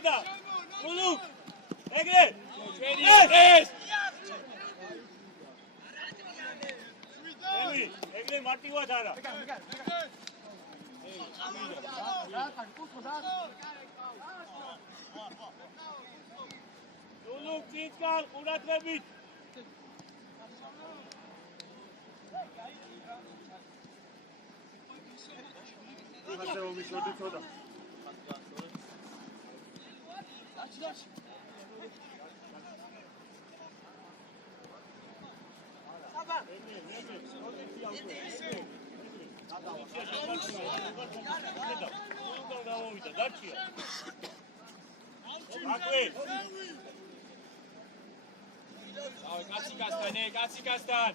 გავიდა. ულუ. ეგრე. ეგრე მარტივად არა. ულუ წიწკარ ყურადღებით. ასე ვიშოდი ცოტა. კაცი გასთან.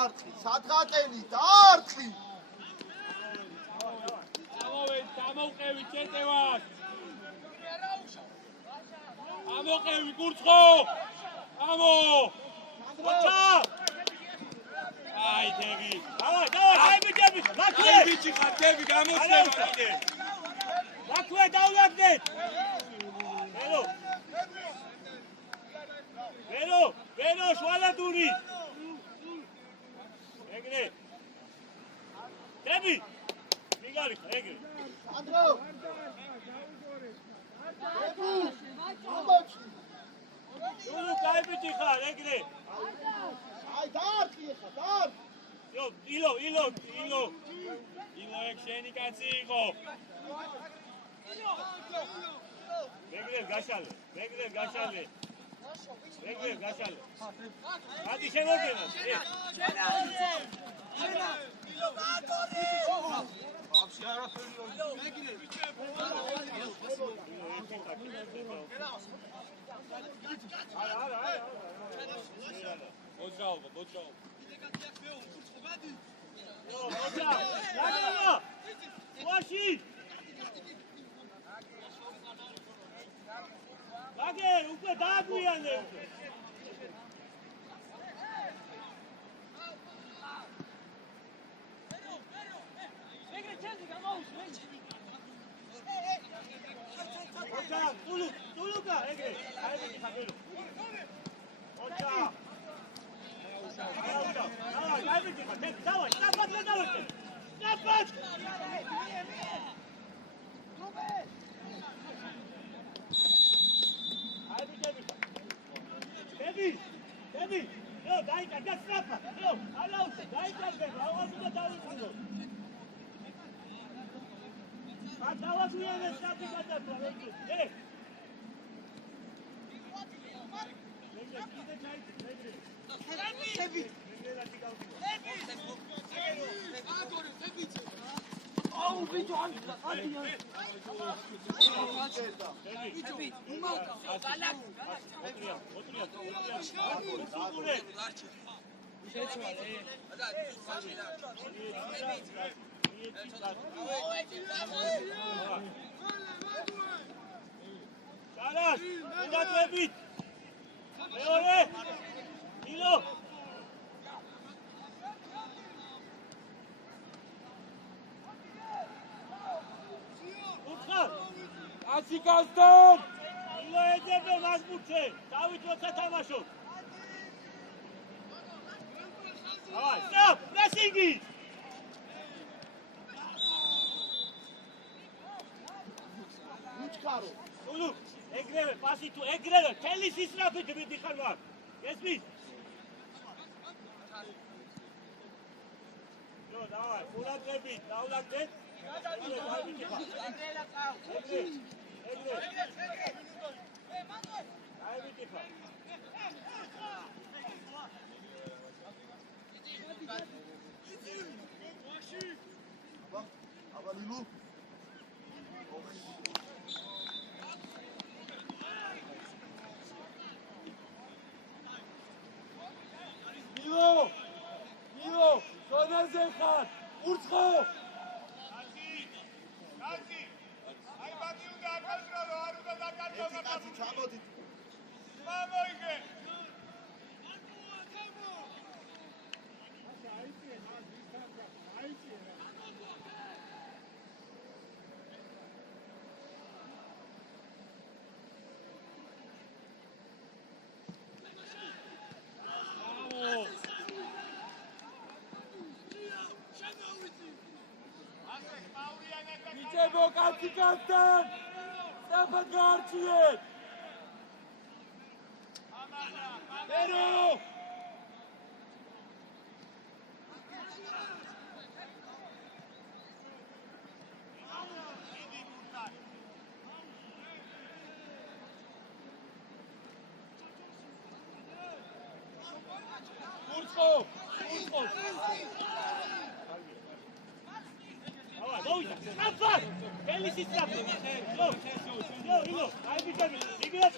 არხი, სადღატენი და არხი. ამოვყევი წეტევას. ამოყევი კურცხო. ამო. მოჩა. აი დევი. დავай, ბიჭები, ლაქვე. აი ბიჭი ხარ, დევი გამოსწრება კიდე. ლაქვე დავლაგდეთ. ვერო, შვალადური. ეგრე. დევი. მიგარი ხა, ეგრე. ანდრო. ამბოჩი. ულუ კაიბიჭი ხარ, ეგრე. აი დაარქი ხა, დაარქ. იო, ილო ეგ შენი კაცი იყო. მეგრე გაშალე. გადი შემოგენა. აბსი არაფერი მეგრე. არა. მოძრაობა. მოძრაობა. ვაში. გაგე, უკვე დააგვიანე. ეგრე ჩანდი გამოუშვა. ოჩა, ტულუკა, ეგრე. აი ხაგელო. ოჩა. Давай, давай. Devi. Yo, dai, strappa. Yo, all'auto, dai, Ma dava su io strappi cazzo. Devi. Oh, bicho, Asikanston! Ilo edzebe mazbuče! Davit roca tamašo! Давай, stop! Pressingi! Uçkaro! Ulu, egreve, pasi tu, egreve! Telis israfit dixar var! Gesmis! Yo, давай, furat rebit, davlagdet! Aba Lilu. კაცი ჩამოდით. გამოიგე. იძებო კაცი კაცთან! სწრაფად გაარჩიეთ! ერო! კურცხო! კურცხო! Go, Stefan! Kelly Sistrappi! Go! Go, Ilo! Hai bisogno! Siglas!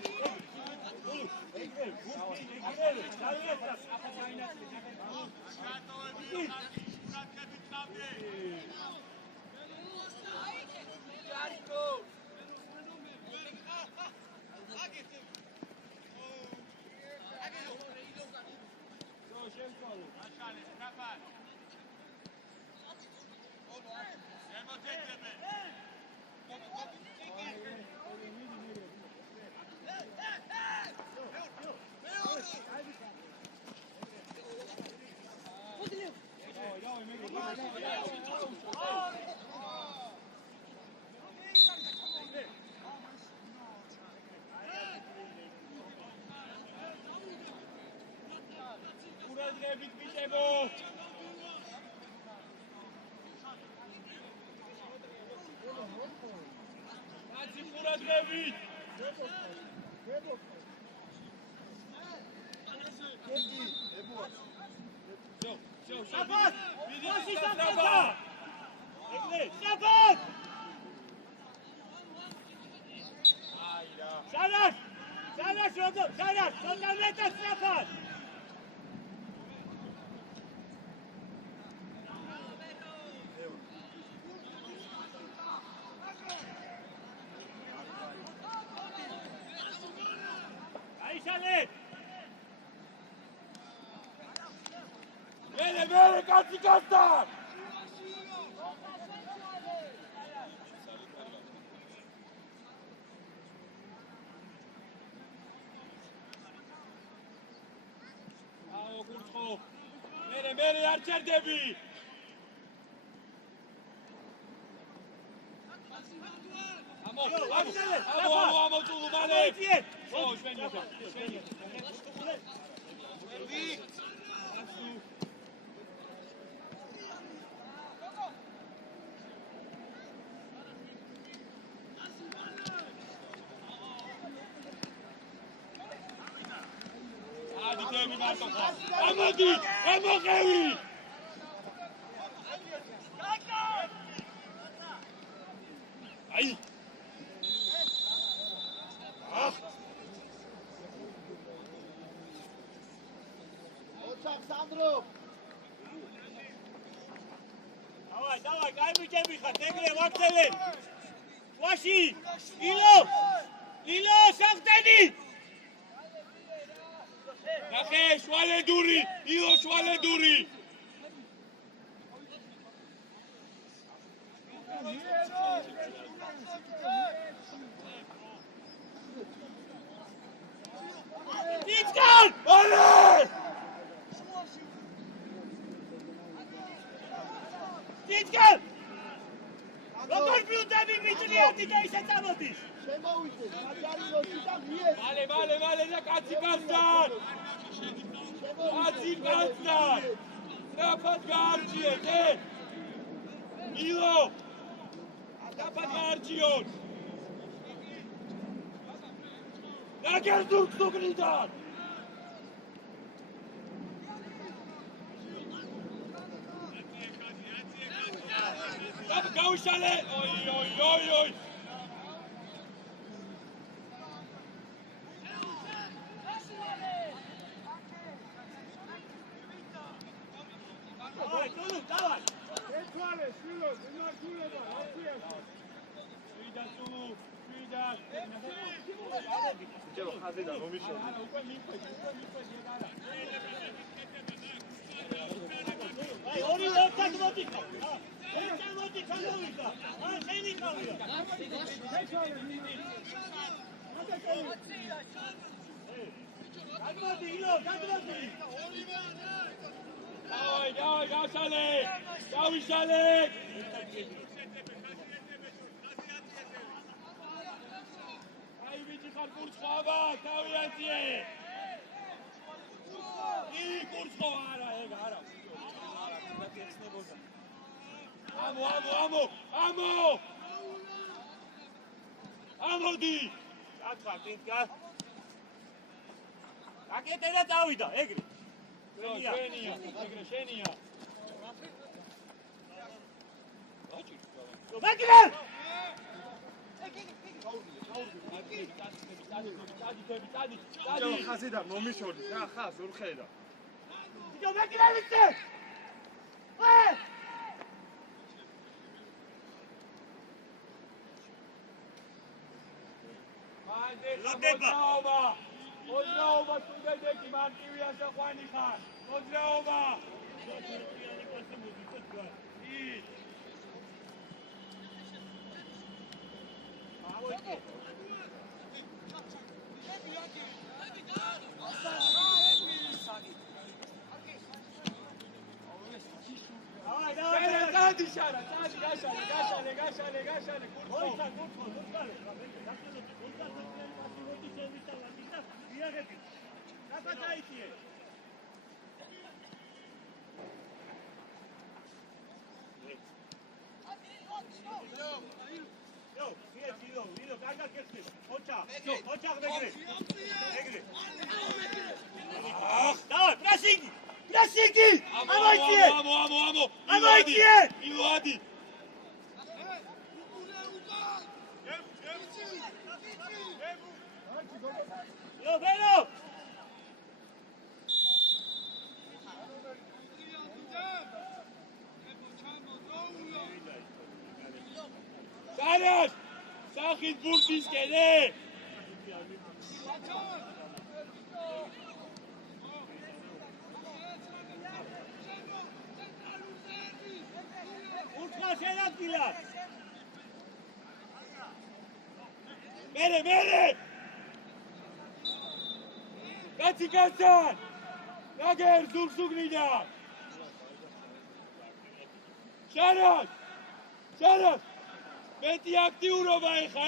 ყურადღებით მიტებო! კაცი ყურადღებით! Stefan! Მოsi Stefan! ეგრე, Stefan! Saras! Saras, Rodo! Saras! Totalmente Stefan! მერე კაცი კაცთან! აო კურცხო! მერე არ ჩერდები! ამო წულუ მალე! ო შვენია! ამოდი! ამოყევი! აი! ოჩახ სანდრო! დავაი, კაი ბიჭები ხართ, ეგრე ვაქცელე! ვაში! ილო! ილო, შახტენი! ნახე, შვალედური! ილო შვალედური! ნიჩკან! ალე! ნიჩკან! როგორ ბიუტები მიჭრიათი და ისე წამოდის? შემოვიდე, საჯარი როჩი და მიეს. მალე და კაცი კაცთან! კაცი კაცთან! სწრაფად გაარჩიეთ, ილო! სწრაფად გაარჩიოთ! ნაგერდურ ცუგნიდან! გაუშალე! ой! ჯერო ხაზიდან მომიშო. აი ორი ერთად მოდიხო. ერთად მოდი ჩამოვიდა. ან შენი გავიდა. გადმოდი ილო, გადმოდი. დავай, გავშალე. გავიშალე. აი ვიცი ხარ კურცხავა, დავიაციე. კურცხო არა, ეგ არა. ამო! ამოდი! აკა კინკა. აკეთე და წავიდა, ეგრე. შენია, ეგრე შენია. მაკრე! ჯერო ხაზიდან მომიშორდი. რა ხაზ ურხედა. ჯო მაკრე ვიცე! ე! მოძრაობა სტუდენტები მარტივია საყვანი ხარ. მოძრაობა. დადი შარა, დადი გაშალე. ილოადი. Sarias! Სახით ბურთისკენე! ურთხა შენადგილად! მერე! კაცი კაცან! გაგერ ზურგსუგნიდან! შარას! მეტი აქტიურობა ეხა,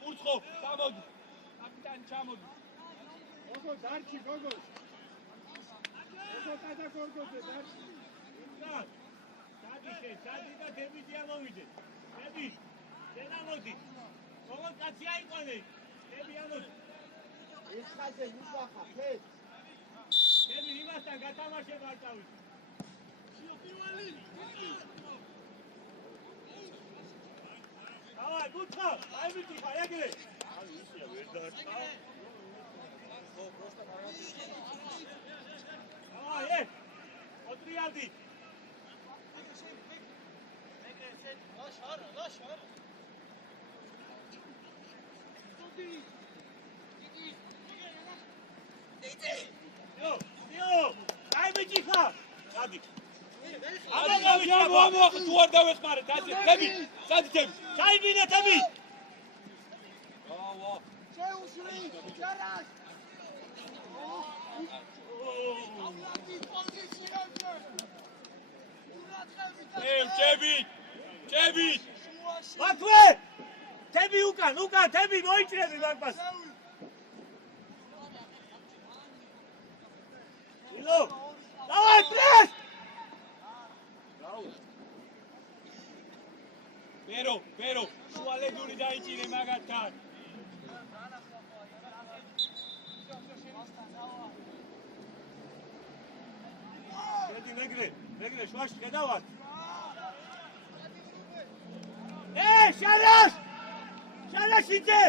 კურცხო, წამოდი. კაპიტანი ჩამოდი. გოგოს არჩი, გოგოს. გოგოსა გორგოზე დარჩი. სადი და დებიძი ამოვიდე. დები, დენამოდი. როგორ კაცი აიყვანე? დები ამოდი. ეს ხაზე მუშახა, ფეთ. დები იმასთან გათამაშება არ წავიდე. დავაი, გუჩა, აი მიწიხა, ეგრე. აი ისია ვერ დაარჩა. დავაი, ოტრიალდი. ლაშარა. იო, აი მიწიხა. გადი. ამო, თუ არ დავეხმარე, დები. ჩაიგინე დები. შეუშლი, ჯარას. ჭები. მათვე! დები უკან, დები მოიჭრები მაგას. ილო! დავაი, პრეს! ბერო, შუალედური დაიჭირე მაგათთან. მეგრე, შუაში გადავარ. შარას! შარას იცე!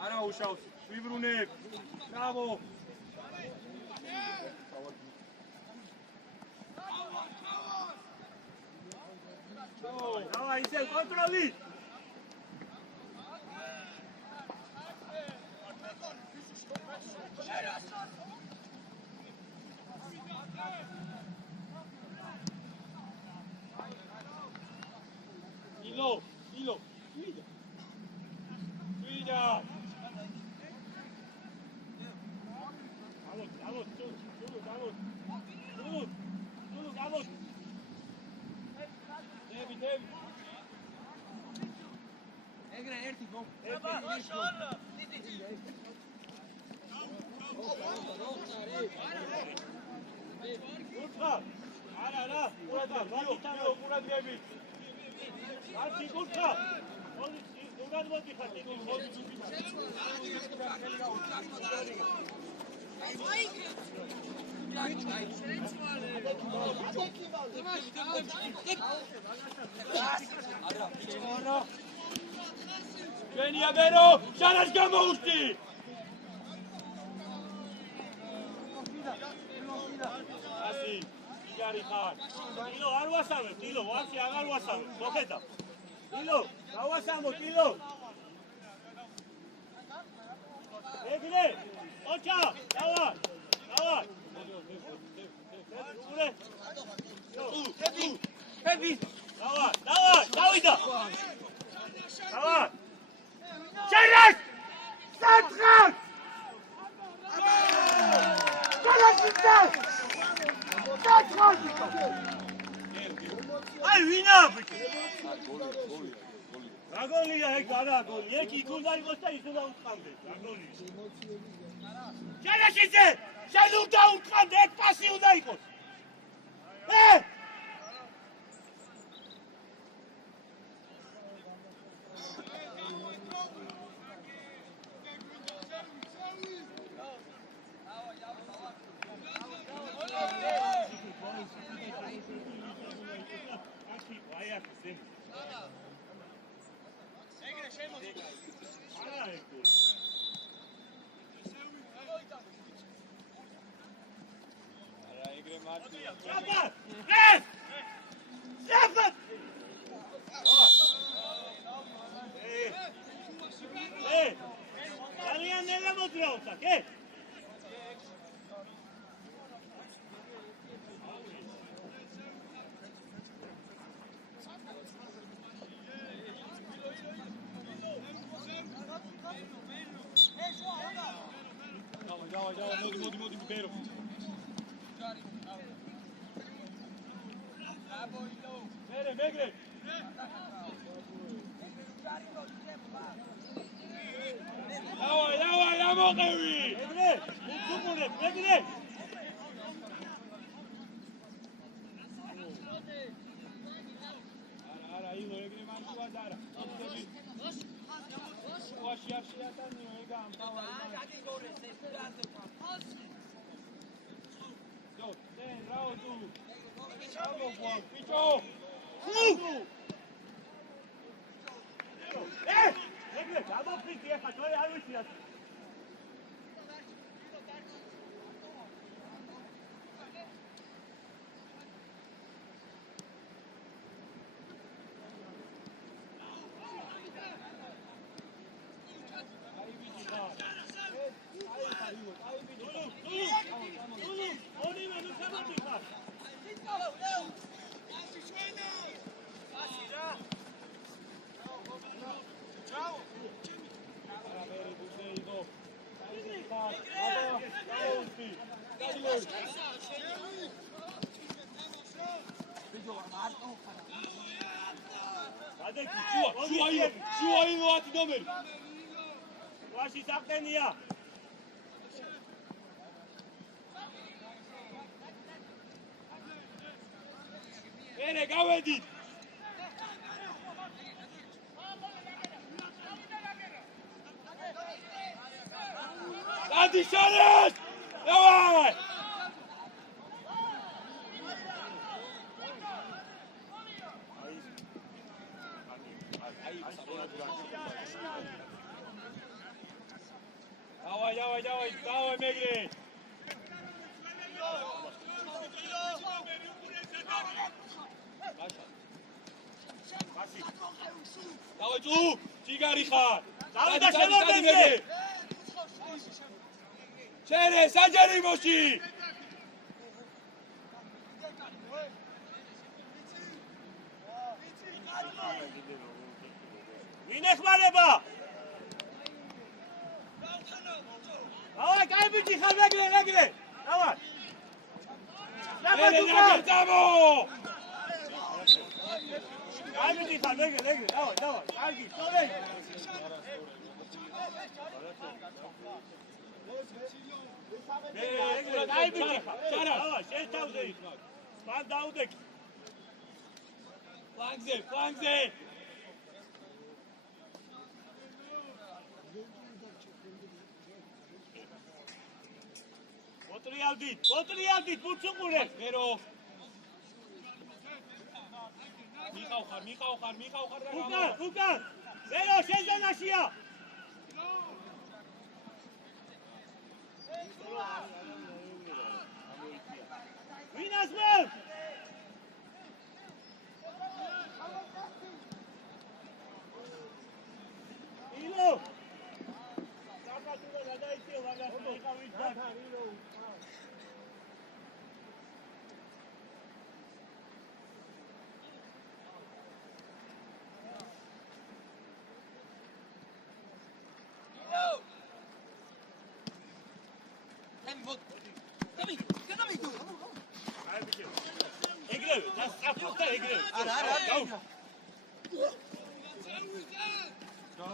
არა უშავს, ვიბრუნებ. ბრავო. Давай, ისე კონტროლი. ილო. ვიდა. Алло, დები. ეგრე ერთი გო. არა, ყურადღები. არჩი გულხა. უკან მოდიხარ ტიპი. ჩვენია ბერო, შანას გამოუშტი. ასი, იგარი ხარ. ილო არ ვასავებ, ილო, ვაფშე აღარ ვასავებ. მოხედავ. ილო, გავასამოთ, ილო. ეგრე, ოჩა, დავა. ფები. დავიდა. დავა. შენას! სათხარ! კოლასიცა! სათხარ! აი ვინა? რა გოლია ეგ არა გოლი. ეგ იქ უნდა იყოს და ის უნდა უტყამდე. რა გოლია? შენასიძე! შენ უნდა უტყამდე, ეგ პასი უნდა იყოს. მოდი ბერო. მეგრე. დავაი, ამოყევი. მეგრე, უცუყურებ, მეგრე. არა, ილო ეგრე მარტივად არა. ვაში არ შეატანიო ეგა ამ თავად. რაოდუ. ჩამოგვარ, ბიჭო. მეგრე, გამოფრინდი ახლა, თორე არ ვიცი რა. შუა ილო 10 ნომერი. ვაში საფტენია. ერე გავედით. Adişanız! Давай! Давай, Мегри! Давай, Чулук! Чигари хар! Давай, Мегри! Çere, Sanjari Moshi! Inexmareba! Давай, кайбити ხარ მეგრე! Давай! Çere, ნაგერწამო! კაიბიტი ხარ მეგრე! Давай! კარგი, სწორე! კაიბიტი ხარ! Давай, შენ თავზე იქ! მან დაუდეკ! Flankze! მოტრიალდით, მუცუყურე! Pero მიყავ ხარ უკან! ვერო შენზენაშია! ვინას მევ! ილო! საკათურა გადაიწიო მაგას მოიყავის და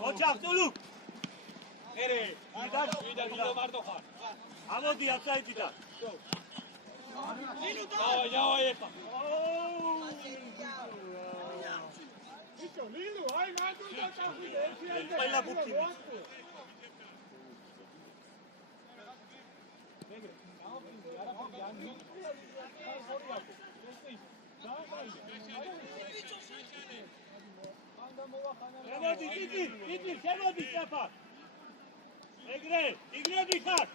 ოჩახ ტულუ ერე ვიდა მარტო ხარ ამოდი აფსაიდიდან დავაი ეხა ლილუ აი მანდ უნდა წავიდე ყველა ბუქი შემოდი საფა ეგრე ხარ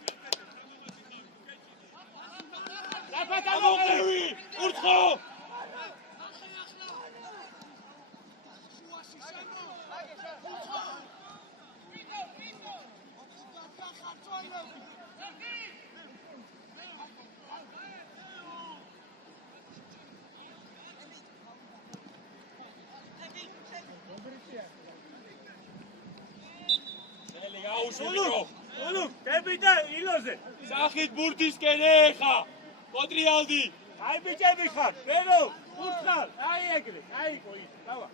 საფა გამოყევი ურთხო ულუ დებიდა ილოზე სახით ბურთისკენ ეხა მოტრიალდი აი ბიჭები ხარ ვერო ურთხარ აი ეგრე აი ყოი დავა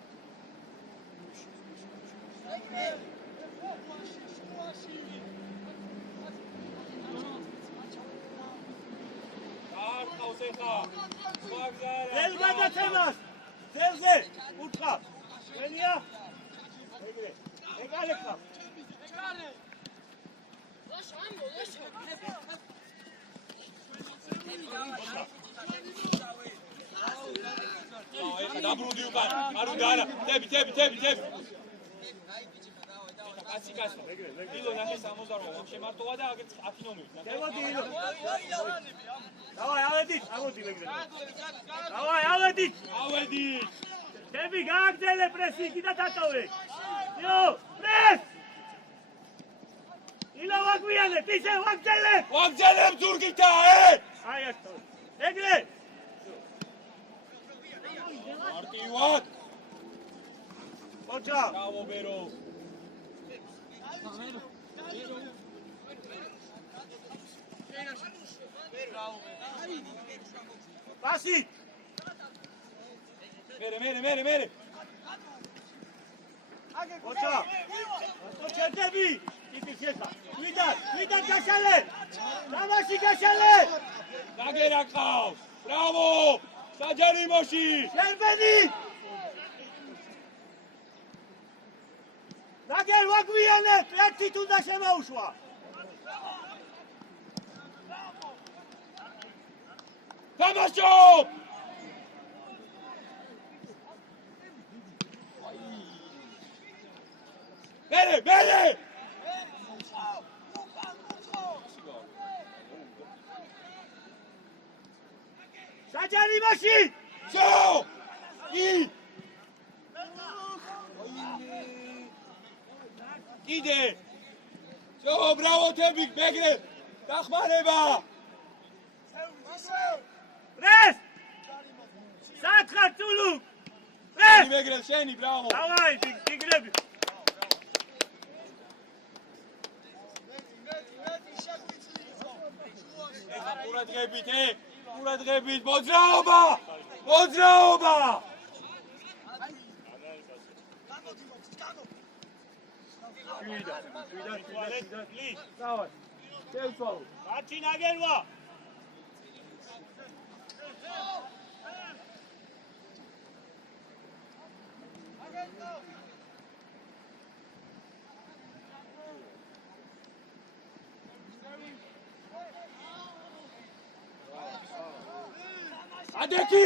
არხავს ეხა ვაგზარა ძელ გადაცემას ძელზე ურთხარ ვენია ეგრე ეგალე ხარ ეხა დაბრუნდი უკან არ უნდა არა თები კაცი ილო ნახე 68 შემარტოვა და აგერ 10 ნომერი შემოდი ილო დავაი ავედით ამოდი მეგრე დავაი ავედით თები გააგზელე პრესი კიდე დატოვე იო პრეს ილო ვაგვიანე ისე ვაგზელებ ზურგითა აი ასე ეგრე მარტივად ოჩა გავობერო პასი მერე ოჩა ო ჩერდები ის შეესა ვიდან გაშალე თამაში გაშალე დაგერა ყავს ბრავო საჯარიმოში შერბენი დაგერ ვაგვიანებთ ერთი თუნდა შემოუშვა თამაშო მერე საჯარიმოში შო კიდე შო ბრავო თები მეგრე დახმარება რეს სათხარ თულუ რეს მეგრე შენი ბრავო დავაი დიგრები ყურადღებით მოძრაობა დავაი შევცვალო მარტინ აგერვა ადეთი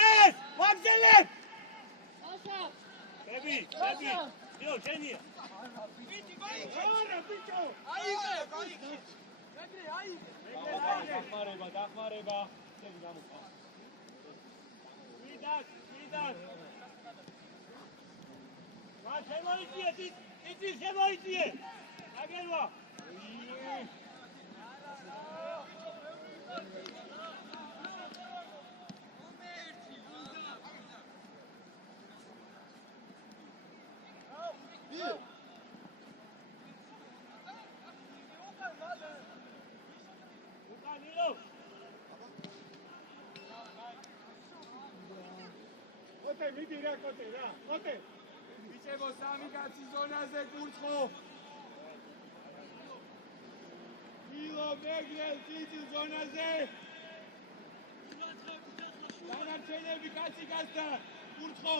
ეს ვაგზელე ბები იო შენია დახმარება ვიდან მა შემოიწიე აგერვა მიდი რა კოტე ბიჭებო სამი კაცი ზონაზე კურცხო ილო მეგრე ძიძი ზონაზე დანარჩენები კაცი კაცთან კურცხო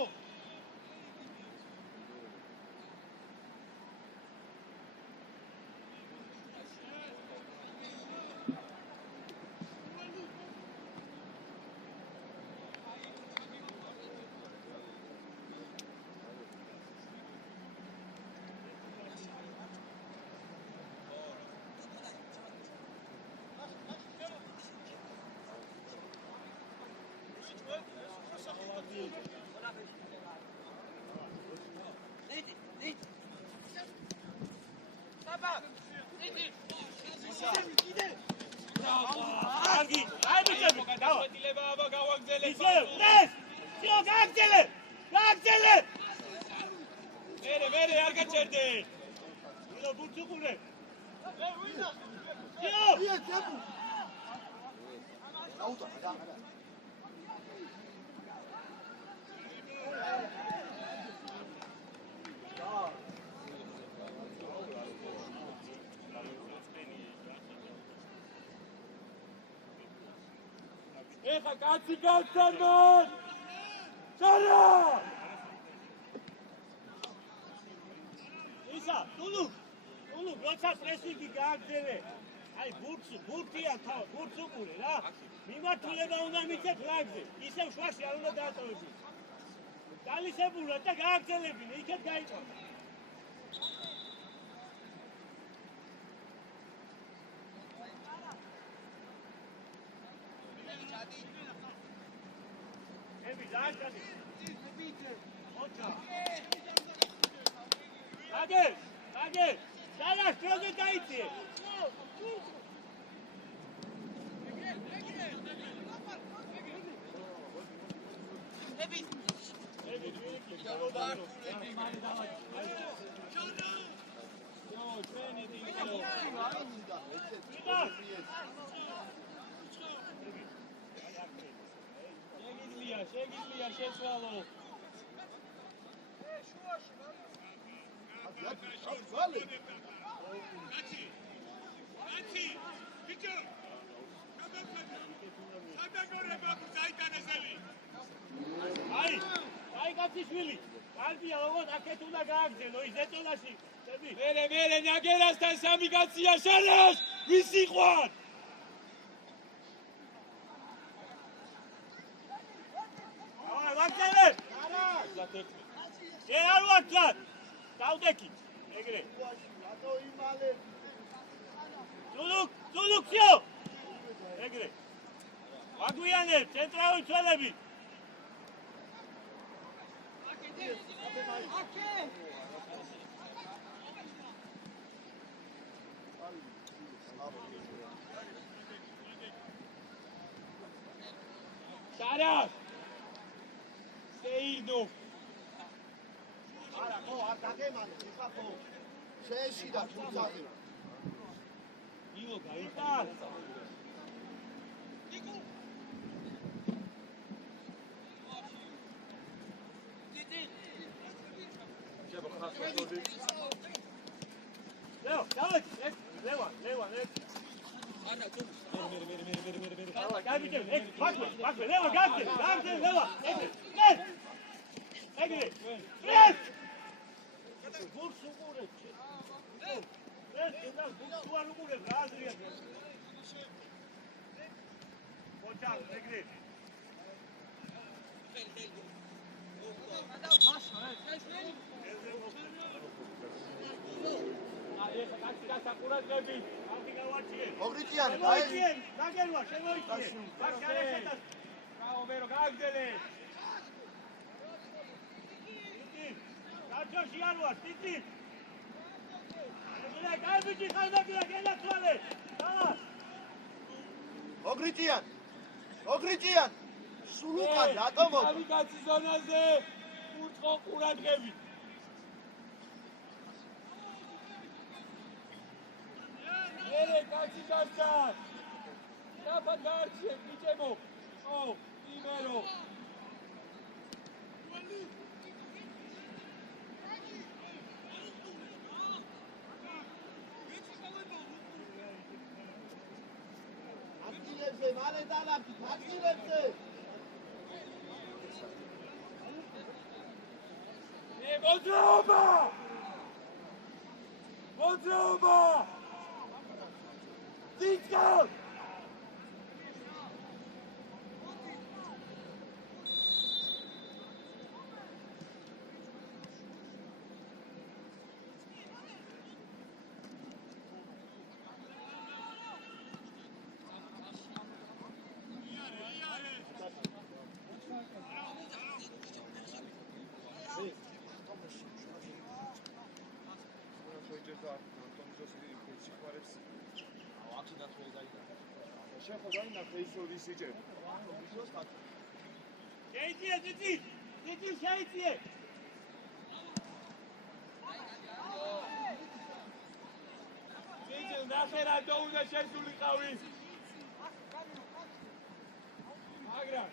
მერე არ გაჩერდე ილო ბურთუყურე ეხა კაცი გავცემოთ სარა ისა თულუ როცა პრესინგი გააგზელე აი ბურთია თავ ბურთს უყურე რა მიმართულება უნდა მიცეთ რაგზე ისევ შვაში არ უნდა დაატოვებინო გალისებურად და გააგზელებინე იქეთ გაიყვანო ები დააშკადი ოჩა აგერ დადას დროზე გაიწიე შეგიძლია შეცვალო. აი კაციშვილი, კარგია, როგორც აქეთ უნდა გააგზელო ის ზეწოლაში. მერე ნაგერასთან სამი კაცია შარაშ, ვის იყვარ? აი, ვაქცელე! არ ვაქცად! დავდექით, ეგრე. რატო იმალე? ზულუქიო! ეგრე. აგვიანებ, ცენტრალური ცველები. შარაშ! სეიდო! არა, ხო, არ დაგემალე, ხაფო. შეეშიდა თუმცაღი. ილო გაიხარ. ლეო, დავეთ, ლევან, ეს. მერე. გაიბიჭე, ეს, მაქვე, ლევან, გაგძე, ლევან, ეგრე. ეს! გულს უყურებ. ეს, გულს არ უყურებ, რა აზრია? ოჯახ, ეგრე. მოგრიციან, დაგელვა, შემოიწიე. გაომერო, გააგზელე. გაჩოში არ ვარ, ტიტი. გაიბიჭი, ხარდაკია, გელაცვალე. დავა. მოგრიციან. სულ უკან რატო მოგ? სამი კაცი ზონაზე, ურწყო ყურადღებით. მერე კაცი გასცა. დაფა გაარჩიე, ბიჭებო. ო, იმერო. ადგილებზე მალე დალაგით, ადგილებზე. მოძრაობა! ძიძგალ! შეიწიე, ტიტი, შეიწიე. ძიძილ ნახე რა უნდა შესულიყავი. მაგრამ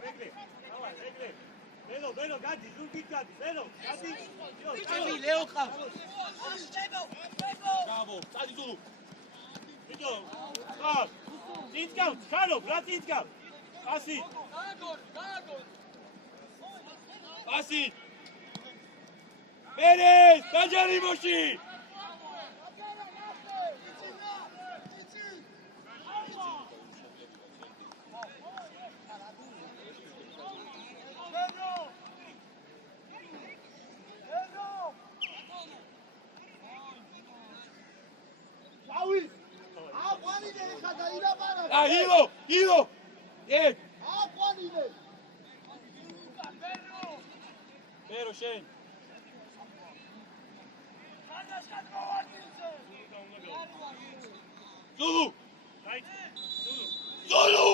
ეგრე. მელო, გადი, ზურგით გადი, მელო, გადი. წამი ლეო ყავს. ბრავო, წადი ზულუ. ბიჭო, ხარ. წინსკავ, ხარო, რა წინსკავ? პასი. პასი. მერე, დაჯარიმოში. ილო. ეგ. აყვანინე. ბერო შენ. ზულუ. ზულუ.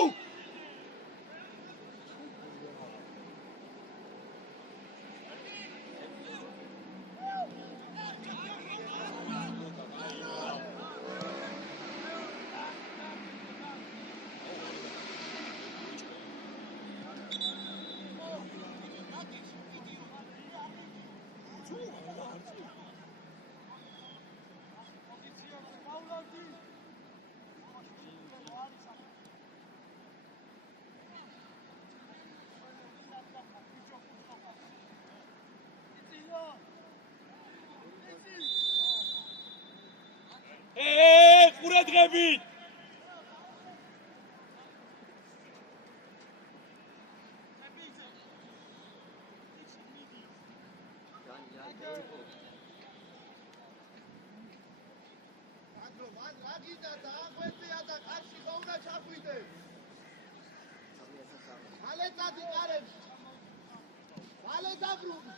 გრებით. მაგიდა და აღვენია და კარში ხო უნდა ჩახვიდე. მალე წადი კარებში. მალე დაბრუნდი.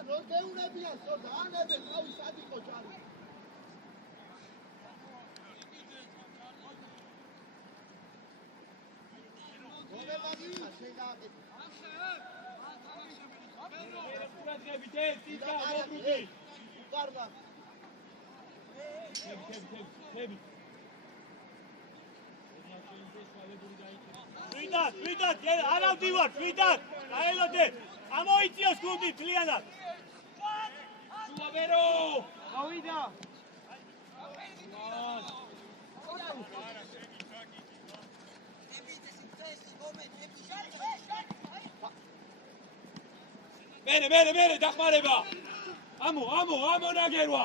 ან ორ გეუნებიან სწორდა, ანებენ თავის ადიკო ჯარი. ვიდათ, არა ვდივართ, ვიდათ, გაელოდე, ამოიწიოს გუნდი თლიანად. სულაბერო! გავიდა. მერე დახმარება. ამო ნაგერვა.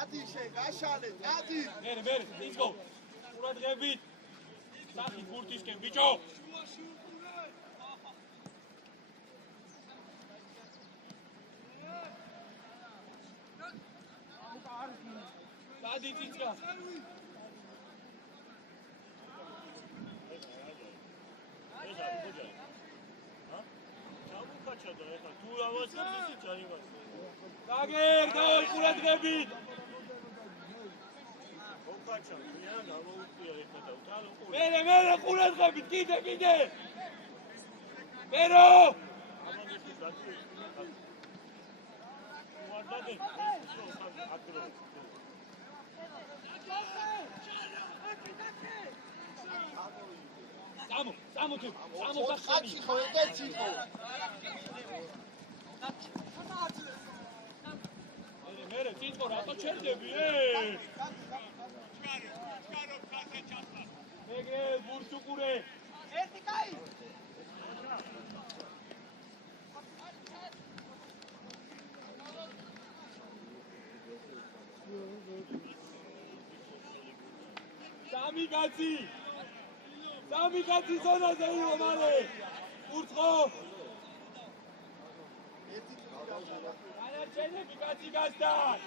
ადი შეგაშალე, ადი. მერე, იცო. ყურადღებით. სახი ბურთისკენ, ბიჭო. დადი წიწკა. დაგერ, დაი ყურადღებით. მერე ყურადღებით, კიდე. მერო. სამო ხალხი ხო ეგეც იყო. მერე წიწკო რატო ჩერდები? ეგრე ბურთუკურე. ერთი კაი. სამი კაცი ზონაზე იყო მალე. ურცხო. დანარჩენები კაცი გასთან.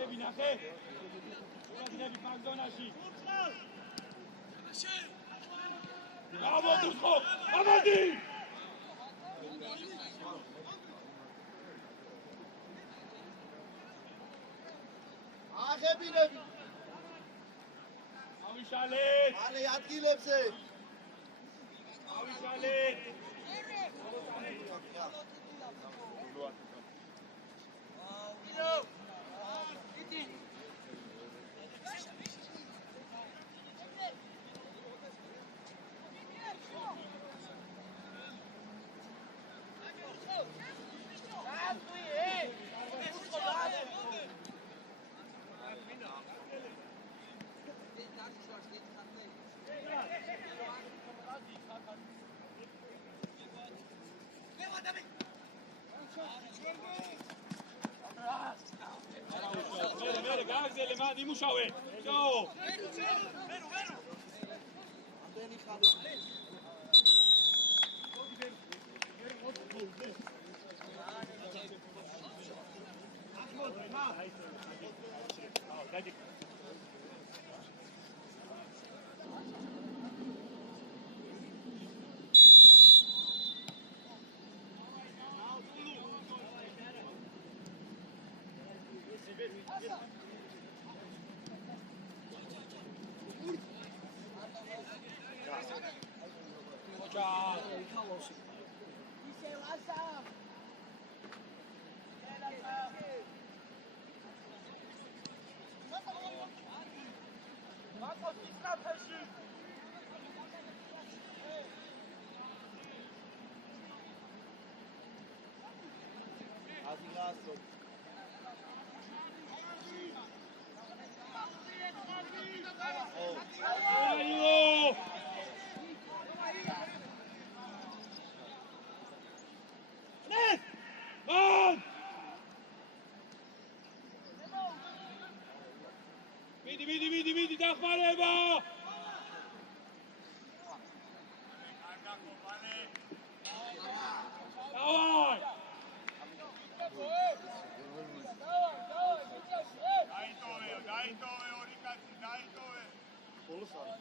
შევი ნახე. ყურადღები ფაგზონაში. ბრავო ურცხო. ამადი. აღებინები. ავიშალეთ. მალე ადგილებზე. ავიშალეთ. მერე გააგზელე მან იმუშავე. ჯო. ამდენი ხანი. მიდი დახმარება დაიტოვე ორი კაცი დაიტოვე ბოლოს არა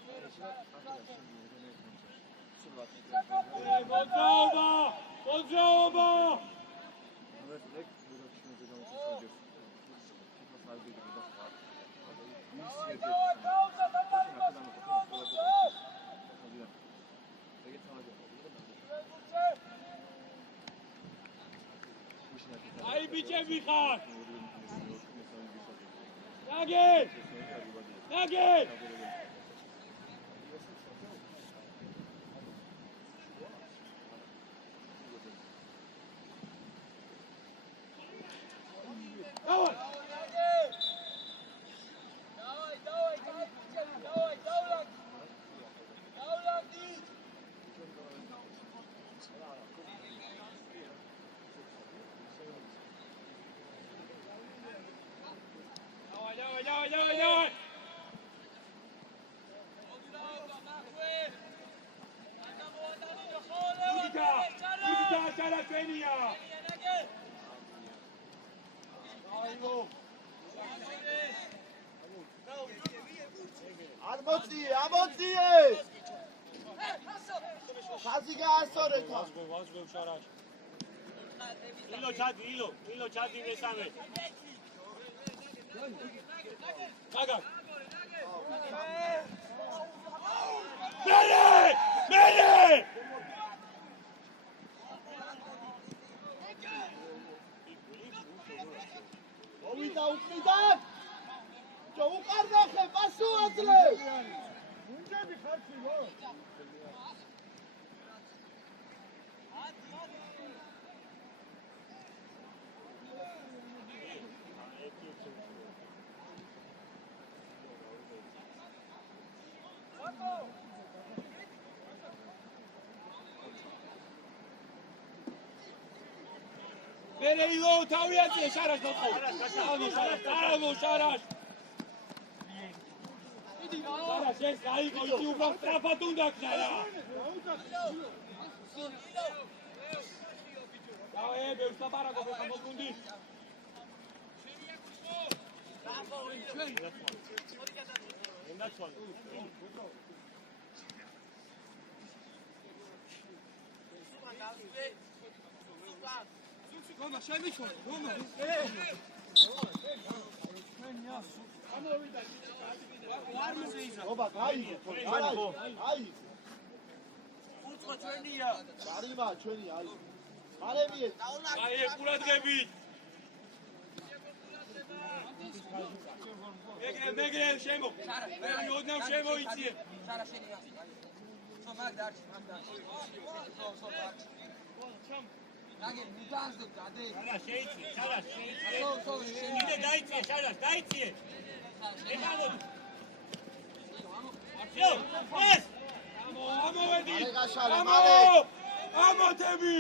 მოძრაობა აი ბიჭები ხარ ნაგე Давай! Udita, Sarafenia! Amotzie! Ხაზი გაასწორეთ. ვაზგო შარაშ. ილო ჩადი მესამე. Aga! Mene! მოვიდა უკრიდან. ჯო უყარდახე პასუ აძლე. უნჯები ხარცილო. Bereilo, თავიანთი შარაშ მოყო. შარაშ. შარაშ ეს გაიგო, იცი უბრალოდ სტრაფად უნდა ქნა რა. დავე, ბევრს ლაპარაკობ ხა მოგუნდი. Roma, შემიჩო, Roma. ობა, გაიგე, აი. უცხო ჩვენია. გარიმა ჩვენი აი. მალევიე. აი, ყურადღები. მეგრე შემო. მე ოდნავ შემოიწიე. შარა შენია. სო მაგდარში. Nage, mutazdo, gade. Შარაშ, შეიცი. იდე დაიწიე, შარაშ, დაიწიე. ეხალო. Yo, ეს! ამოვედი. მალე. ამოდები.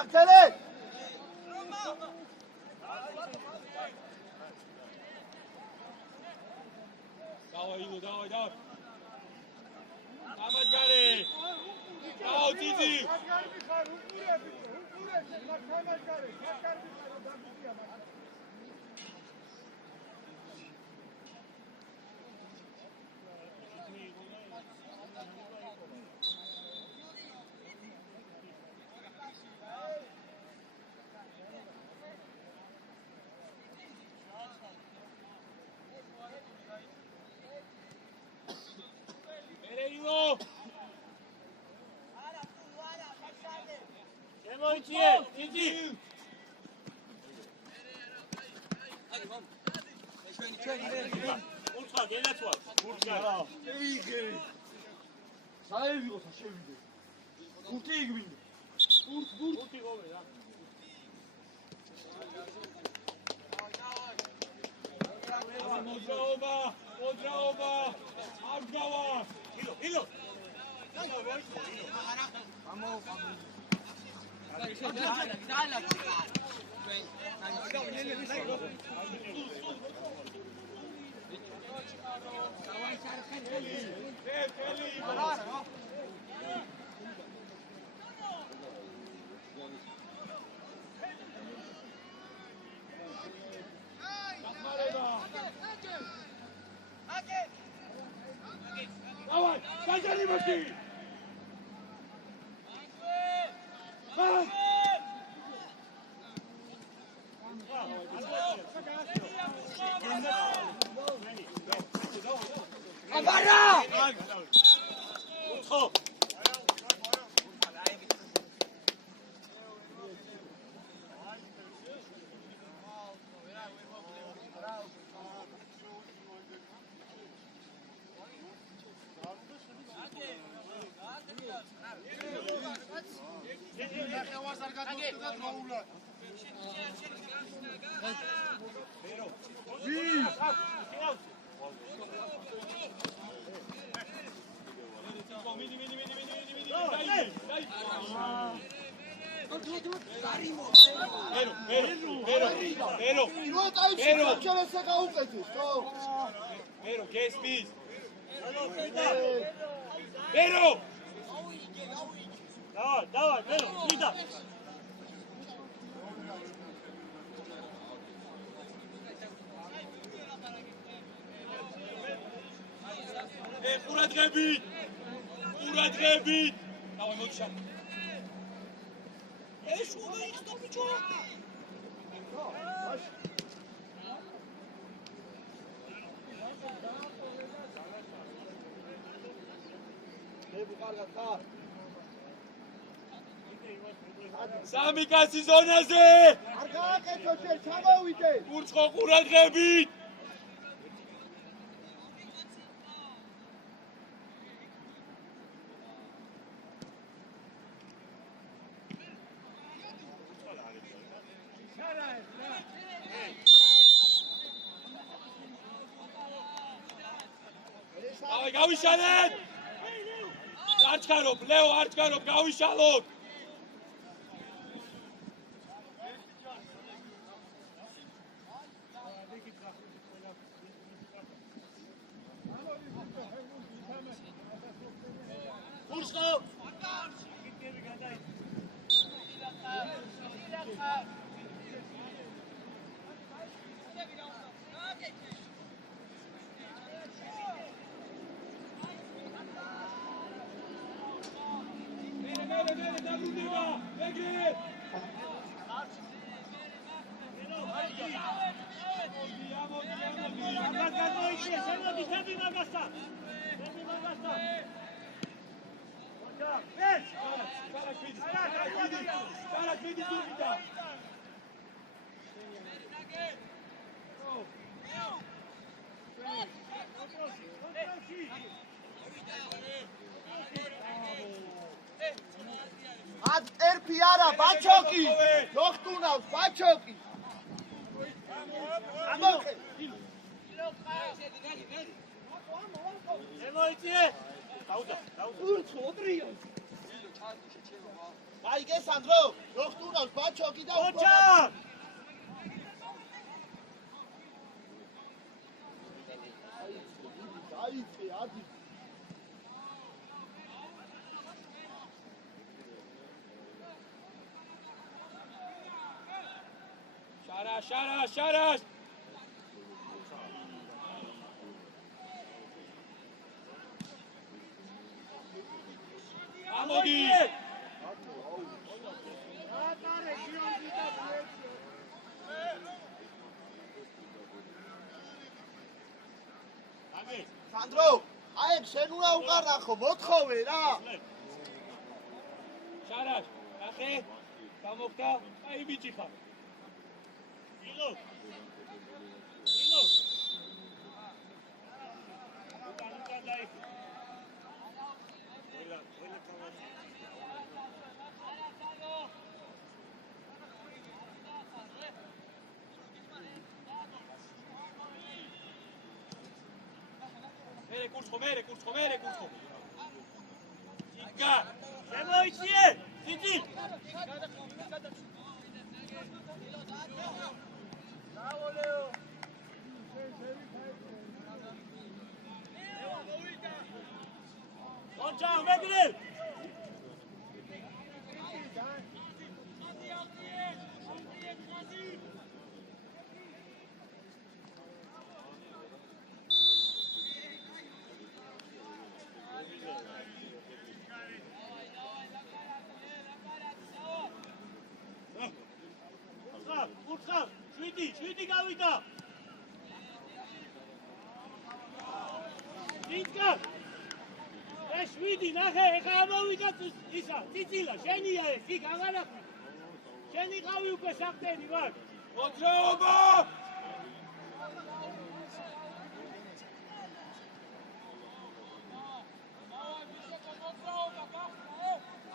აქტელე! დავაი. ამაჯგარი. აუ ძიძი. შემოიწიე, ძიძი. Ულცხა გენაცვალ. გურჯა. საერთოდ შევიდე. გურთი იგვინდა. გურთი გოვე რა. მოძრაობა. არ გავა. ილო. Давай, кажи мати. Бай! Абара! ულცხო. Pero, ¿qué es mis? Давай, Мело, иди. ყურადღებით! დავай მოდიშა. შუა იხტო ბიჭო. სამი კაცი ზონაზე! არ გააკეთო შენ, ჩამოვიდე! ურწყო ყურადღებით! დავай გავიშალეთ! არ ჩქარობ, ლეო, არ ჩქარობ, გავიშალოთ! ულცხო. Ad erpi ara, bachoki! Dokhtunavs, bachoki! Amoxe! ემოიცი! დაუდა. ურცოდრიო! Baige Sandro, dokhtunavs, bachoki da ოჩა! Aitse, adi. შარაშ! ამოდი! Sandro, აი შენ უნდა უყარახო, მოთხოვე რა. შარაშ, ნახე, გამოხდა, აი ბიჭი ხარ. ილო. იკა შემოიციე ძიძი კონჩა მეგრე ურთხავ შვიდი გავიდა იტკა ეს შვიდი ნახე ეხა ამოვიდა ისა წიცილა შენია ეს იქ აღარ ახლა შენი ყავი უკვე საფტენი ვარ მოძრაობა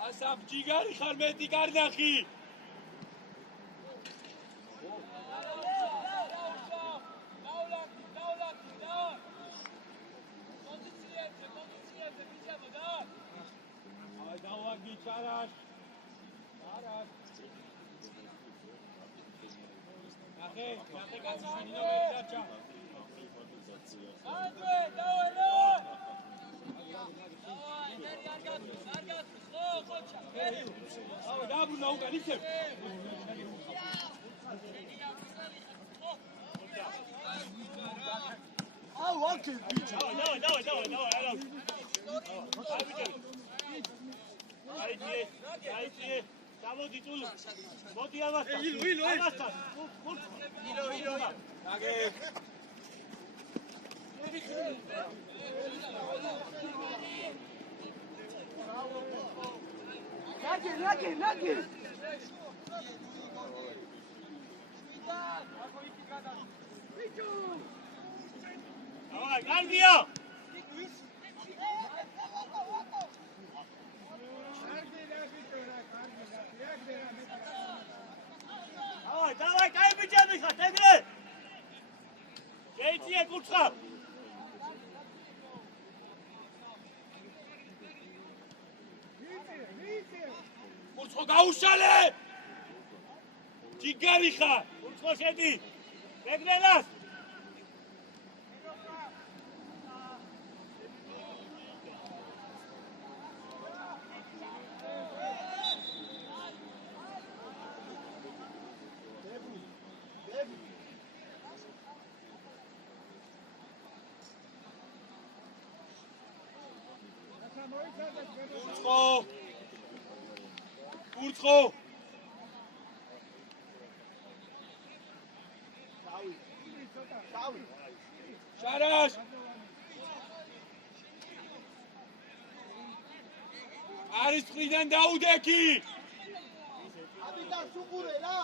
ასაფ ჯიგარი ხარ მეტი კარნახი Arash. Nahe, ganz schön Chacha. Andre, da bu nauka nise. Au, okay, bitte. Давай. Айди, даводи тулу. Моди аваста. Илу. Аваста. Илу. Наге. Наги. Давай, Гардия. Давай, дай бежать, Тегре! Кейти, куртка! Куртко გაუშალე! ჯიგარი ხარ! კურთხო შედი! Ტეგრელას! კურთხო! შარაშ! არის წრიდან დაუდექი! ამიტომ სუყურე რა!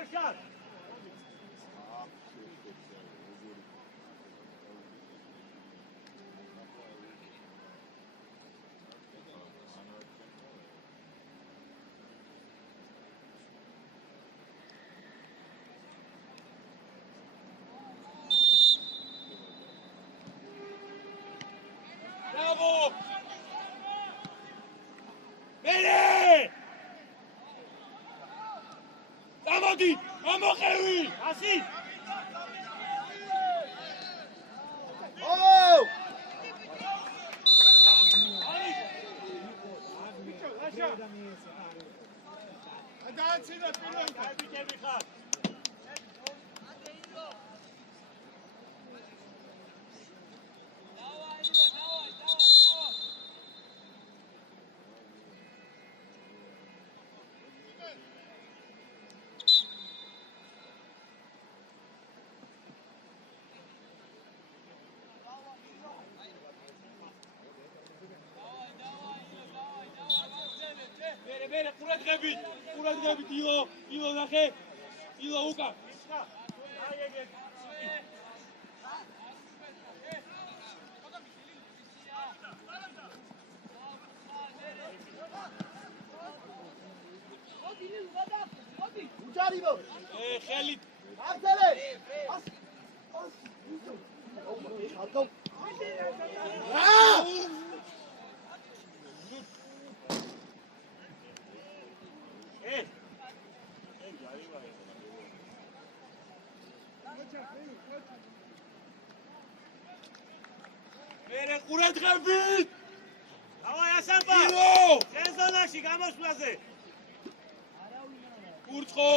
Marshal! Bravo! Bene! Amodi! Amochevi! Asi! Oh! Adacina pilota. Ajde ხარ. Bene, quradzgებით ილო ნახე. ილო უკა. ხალხო მერე ყურადღებით დავაი ასამბა ირო სეზონაში გამოსვლაზე კურცხო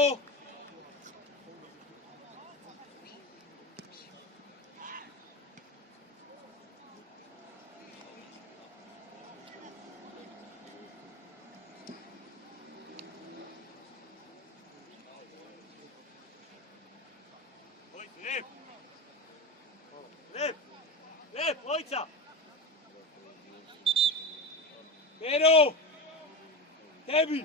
ლეფ მოიცა მერო დები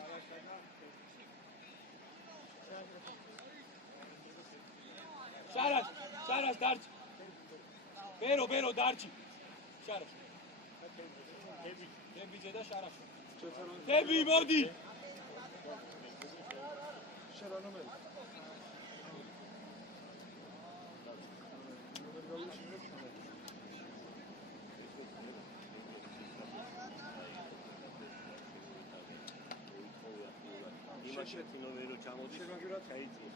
შარას დარჩი მერო დარჩი შარას დებიძე და შარას დები მოდი იმაშეთი ნომერო ჩამოდი შეგაგერა წაიწია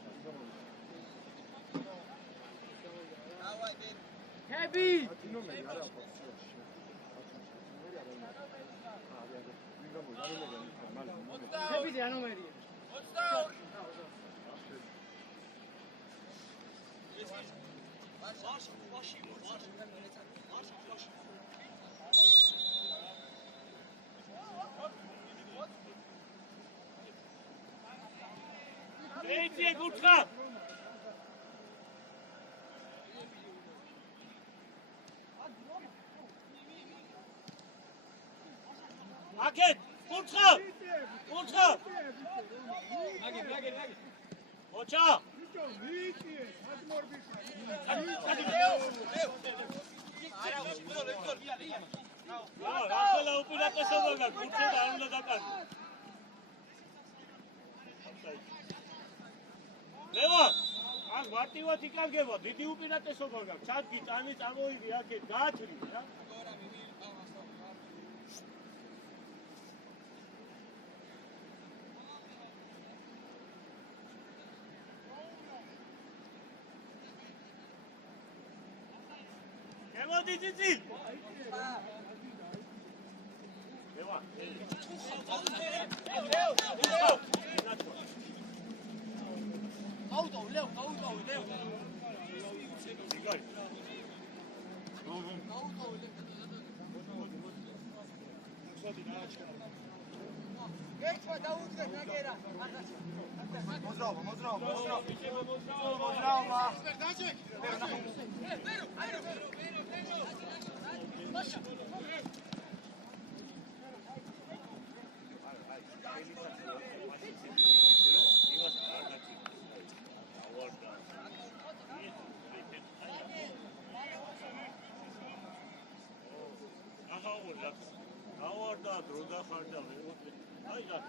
დავაი დე ჰები ნომერი არა ჰები და ნომერია 20 ეიცი გუცხა აკეთ გუცხა ნაგი ოჩა რა უპირატესობა გაქვს გუცხა და არ უნდა დაკარგო ლევა აქ მარტივად იკარგება დიდი უპირატესობა გაქვს ჩადგი წამი წამოიდი აქეთ გაათრი რა ემოდი ძიცი ლევა აუტო ლევ სიგარი გეჩვა დაუდგე ნაგერა მოძრაობა დაჭე ავარდა დრო დახარდა აი რა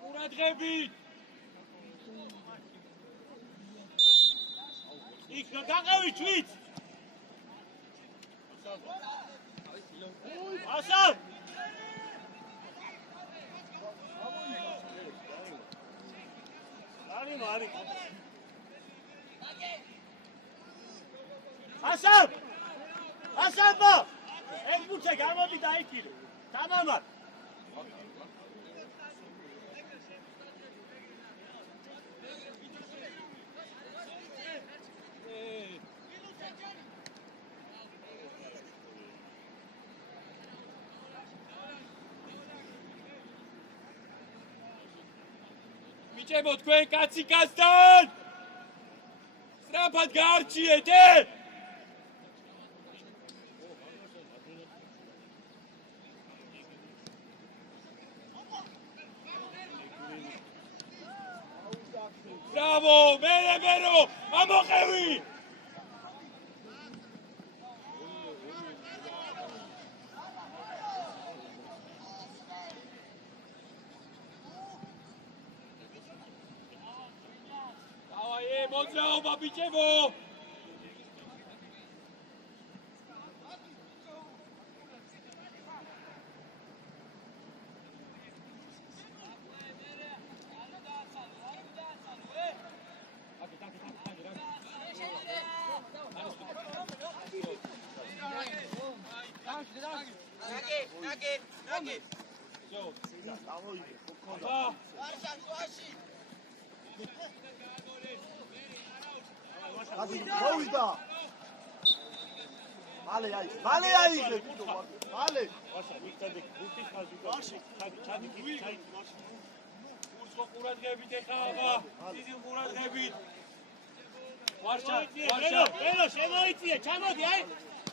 ყურადღებით იქ გაყევი თვით ასამ არი მარი ასამბა ეს ბუჩა გამოდი დაიქირო თამამად მიჭებო თქვენ კაცი კაცთან სწრაფად გაარჩიეთ Bravo, bene, vero, amoqevi! მოძრაობა ბიჭებო მოვიდა მალე აიღე მალე ვაშა მიწადე გუთი ხაზი ვაში ჩადი ურსო ყურადღებით ეხება დიდი ყურადღებით ვარშა ვერო შემოიწია ჩამოდი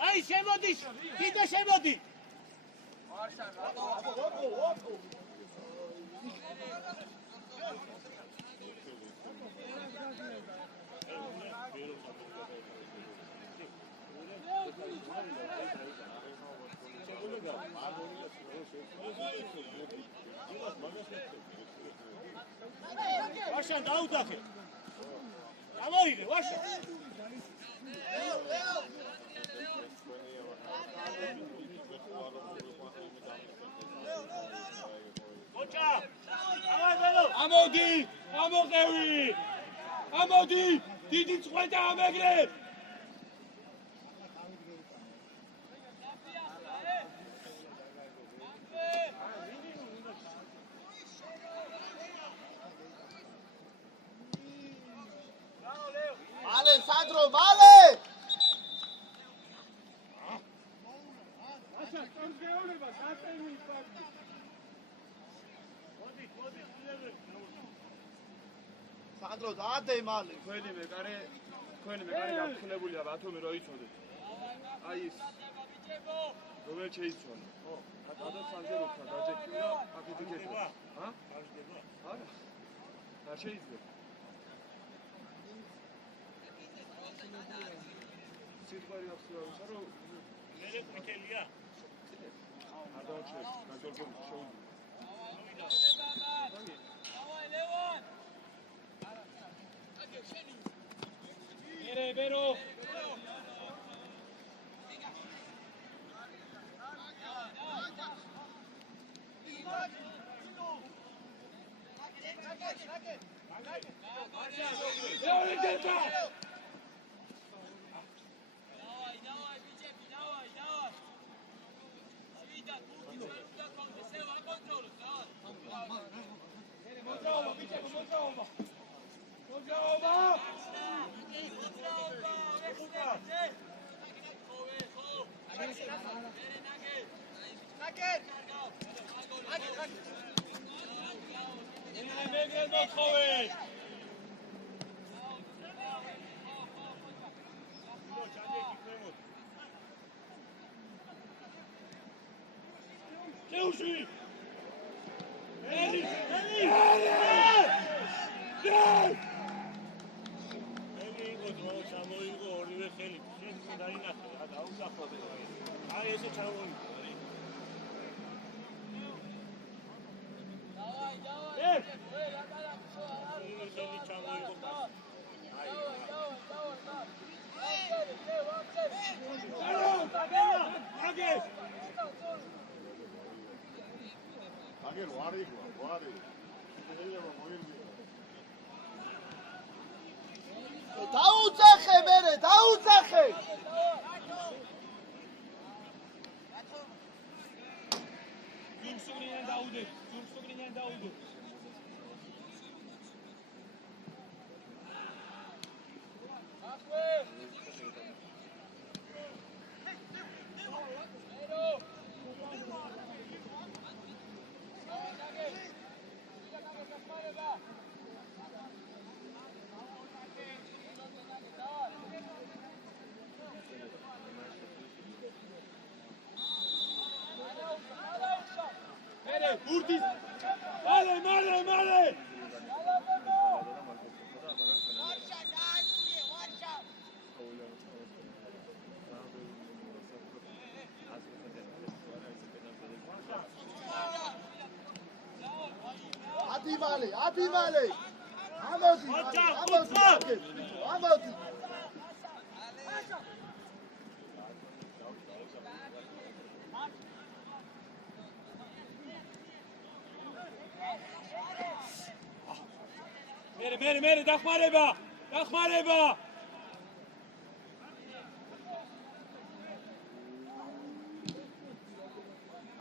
აი შემოდი კიდე შემოდი ვაშა დაუძახე გამოიღე ვაშა ოჩა ამოდი ამოყევი ამოდი დიდი წვედა ამეგრე მალე სანდრო მალე ვაშა კონგეოლება საერთოდ ფაქტი მოდი სანდრო დაადე მალე თქვენი მეკარე გაფრთხილებულია ბათუმი რო იცოდეთ აი ის რომელ შეიცვალა ხო და სამჯეროთა დაჯექილა აქეთ იქნება ჰა არა არ შეიძლება სიტყვარი ახსოვს რომ მე ყვითელია არ დაუჩეს გაგორგო შოუ ბერო დაუძახე მერე დაუძახე ზურგსუგრინიან დაუდე ურდის მალე ადი მალე ამოდი. მერე დახმარება.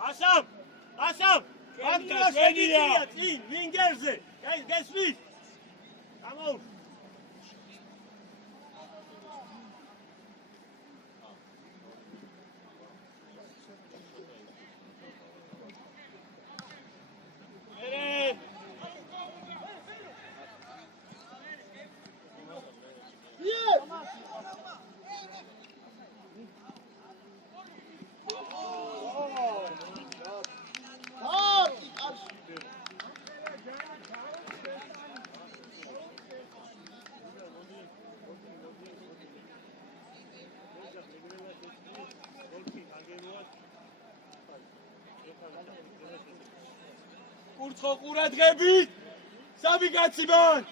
ასამ კენია, კენია. წინ ვინგერზე გესმის გამოუ კურთხო ყურადღებით. სამი კაცი მან.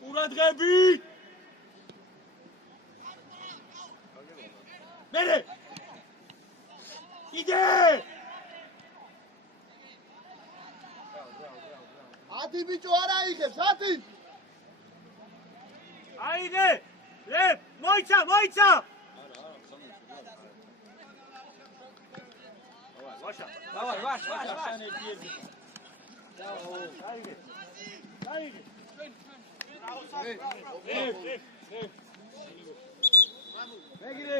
ყურადღებით. მერე იდე ათი ბიჭო არა იღებს, ათი. აიდე მოიცა ვაშა მეგრე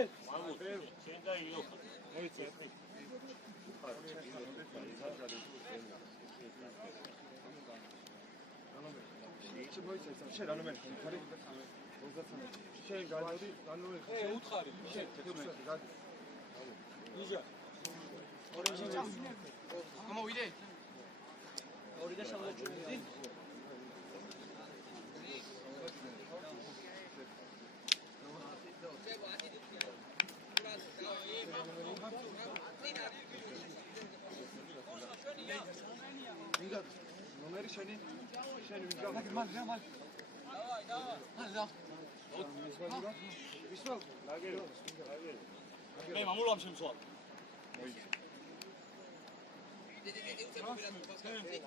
მე მამულამ შემცვალ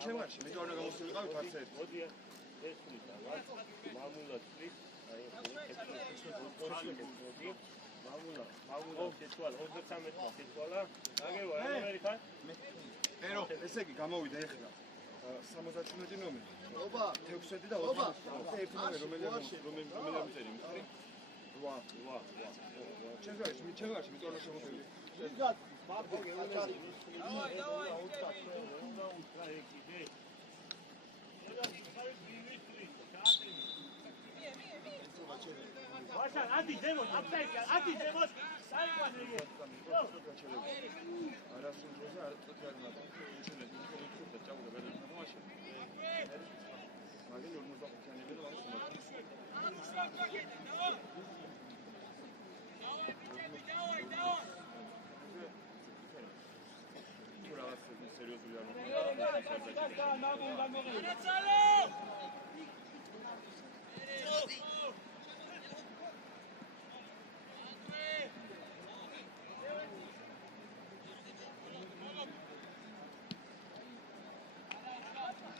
ჩემაში მე ჯორნა გამოსულიყავით არცეთ. მოდი ეს ხლიდა ვარ მამულად ხლით მამულა შეცვალა 33-მა შეცვალა აგევა ამერიკან ესე იგი გამოვიდა ეხლა 77 ნომერი. ობა 16 და 20. ერთი ნომერი რომელიც ამიწერი მიხრი? 8. ჩემგარში მიწონა შემოწელი. ვიღაც ბაბო გეუჩარი. ვაშა ადი ზემოთ აფსაიდია ადი ზემოთ საიყვანეიე არასუნდროზე არ წეთარმა უჩინეთ ხუთა ჭაურა ვერ მოაშა მაგენ 45-იანი ვერ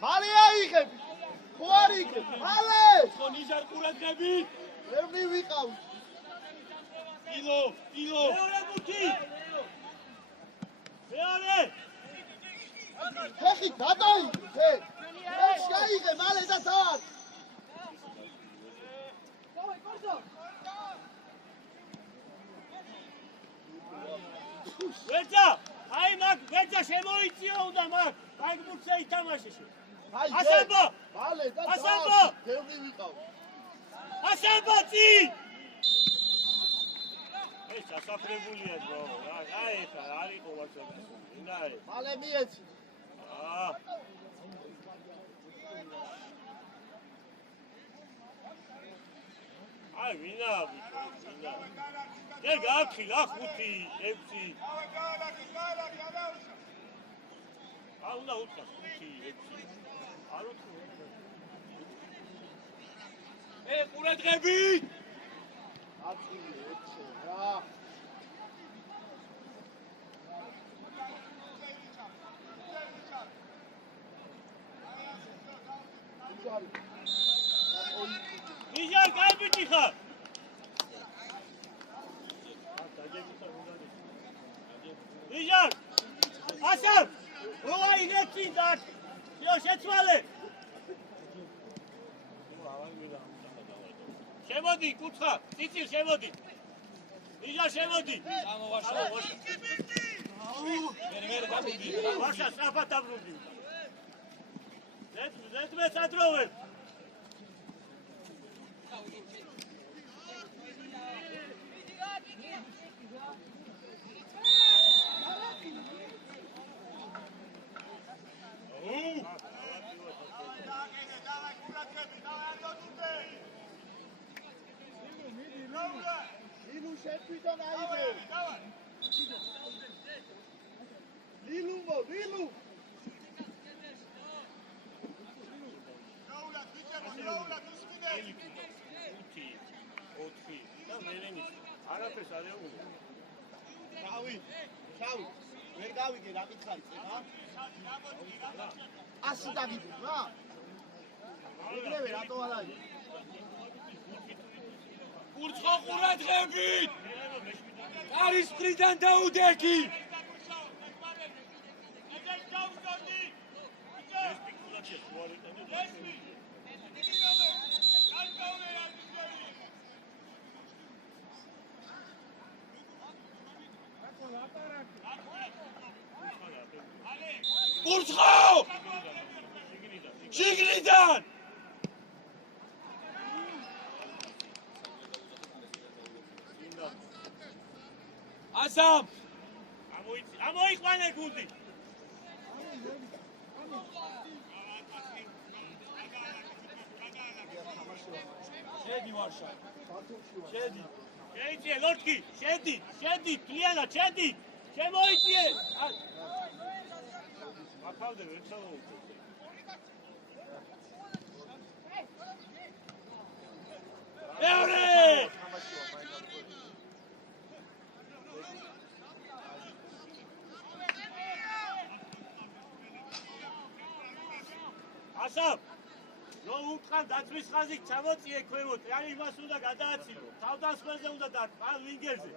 მალე აიღებ. ხო არ იღებ. მალე. ხო ნიჟარ ყურადღებით. ლევნი ვიყავ. ილო მეორე მუთი მეორე ხეხი გადაიღე. ეს გაიღე მალე და დარ. ვერცა აი მაგ ვერცა შემოიწიო უნდა მაგ მაგ მუცე ითამაშეში აი ასამბო მალე და ასამბო ლევნი ვიყავ. ასამბო წინ ეს სასაფრებულია ძმაო რა ეხა არ იყო ვარცხები ინდარე მალე მიეცი აი ვინა ვინა ე გააქილა 5 6 უნდა უთხრას 5 6 არ უთხრა ყურადღები აწილი ეცე რა ნიჟარ გაიბიჭი ხარ ნიჟარ ასარ როა იგეცი დარ იო შეცვალე შემოდი კუთხა ციცილ შემოდი ნიჟარ შემოდი მე დაბრუნდი ვაშა სწრაფად დაბრუნდი ზეთმე სადროვე ლილუ შეფიდონ აიდე ლილუ ლილუ არაფერს არ ეუბნები. შავი ვერ გავიგე რა მითხარი ხა? 100 დაგიძე რა? ეგრევე რატო არ არის? კურცხო ყურადღებით არის ფრიდან დაუდექი კურცხო შიგნიდან ასამ ამოიყვანე გუნდი შედი ვარშა შედი შეიძიე ლორდკი შედი თლიანა შედი შემოიძიე აკავდე ვერ ჩავოუწე მეორე ასამ რო უკან დაწვის ხაზი ჩამოწიე ქვემოთ რა იმას უნდა გადააცილო თავდასხმაზე უნდა დარტყა ან ვინგერზე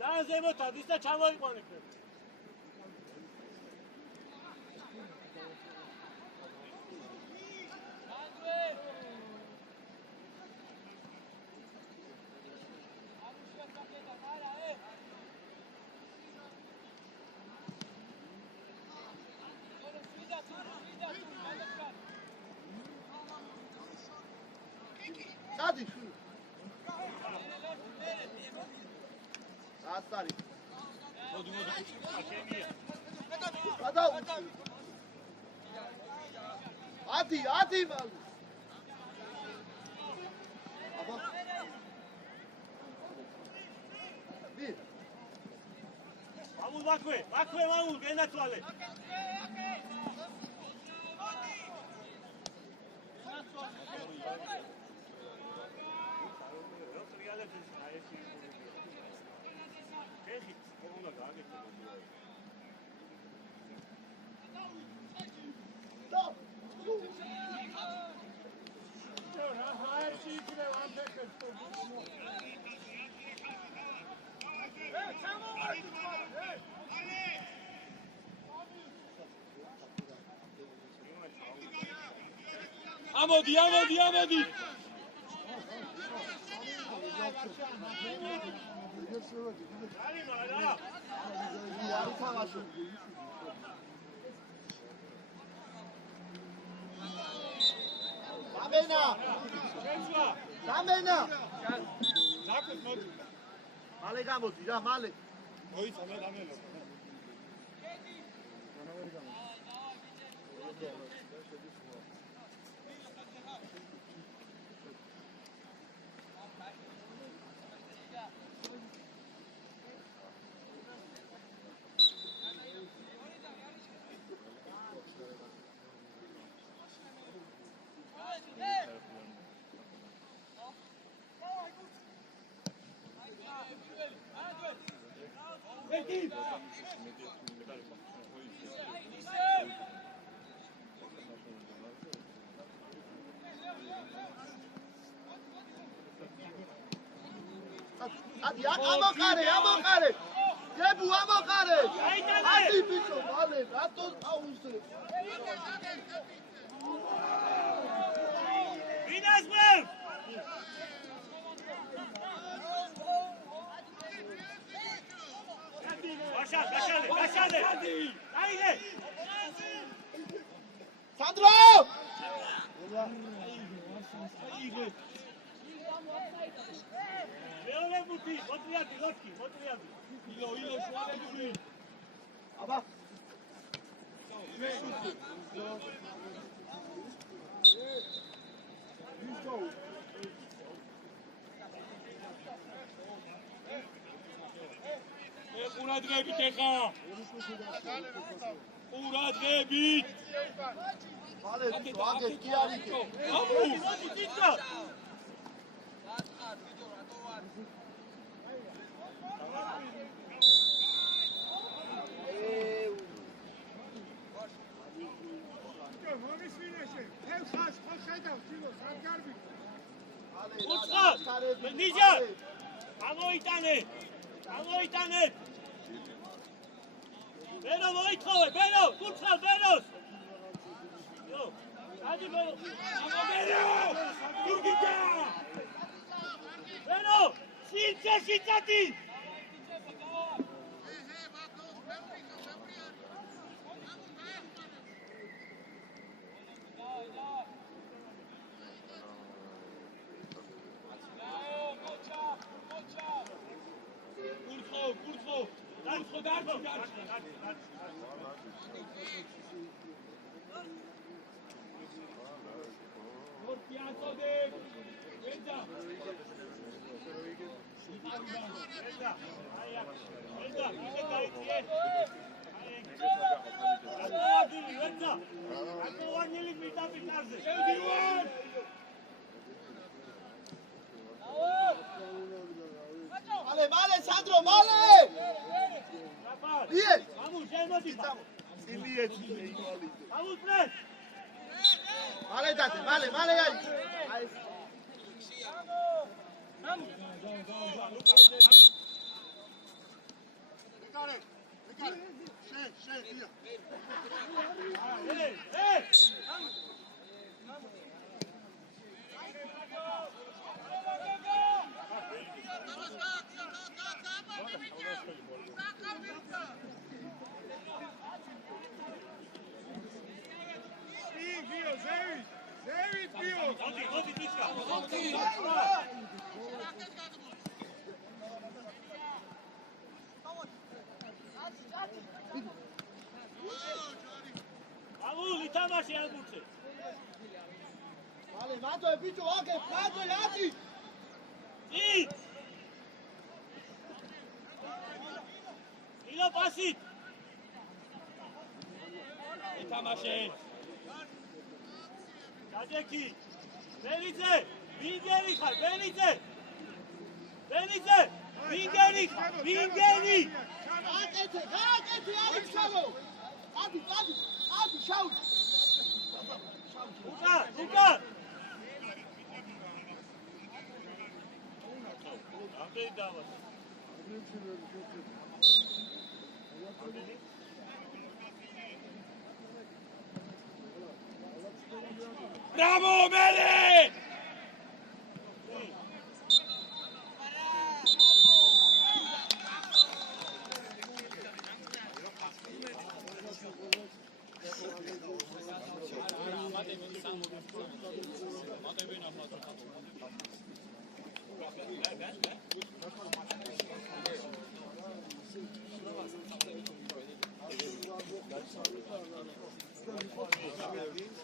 ძალიან ზემოთ ადის და ჩამოიყვანე ქვემოთ დადი ასარი მოდი აშენია გადავუჩი ადი მალე აბა ვი ამულ მაქვე ამულ გენაცვალე ამოდი არი მარა არის თამაში დამენა შეცვა დამენა ზაკუს მოდი მალე გამოდი რა, მალე. მოიცა მე დამელო. Adi, amokare. Jebu, amokare. Adi, bicho, male, rato auze. Vidas bel! Başardı. Haydi. Sandro! Leone buti, motriati, motriati. ილო შუადებული აბა. ყურადღებით ეხა ყურადღებით მალე აგეთ კი არის. მოდი თითო. ნიჟა ამოიტანე ბერო მოითხოვე ბერო კურთხავ ბეროს იო ადი ბერო გიგიტა ბერო სილცეში წადი Male, Sandro, male! Bien! Vamos, ya no estamos. Vamos, Fred. Male, date, male, ahí. Vale, mato el bicho, que mato el ati. Sí. Y lo pasit. ეთამაშე Cadeki. Belize. Bingeri xar, Belize. Belize. Bingeri. Ati, şavo. Ati, şavo. Luka. Andrei dava. Bravo, Meli! Thank you.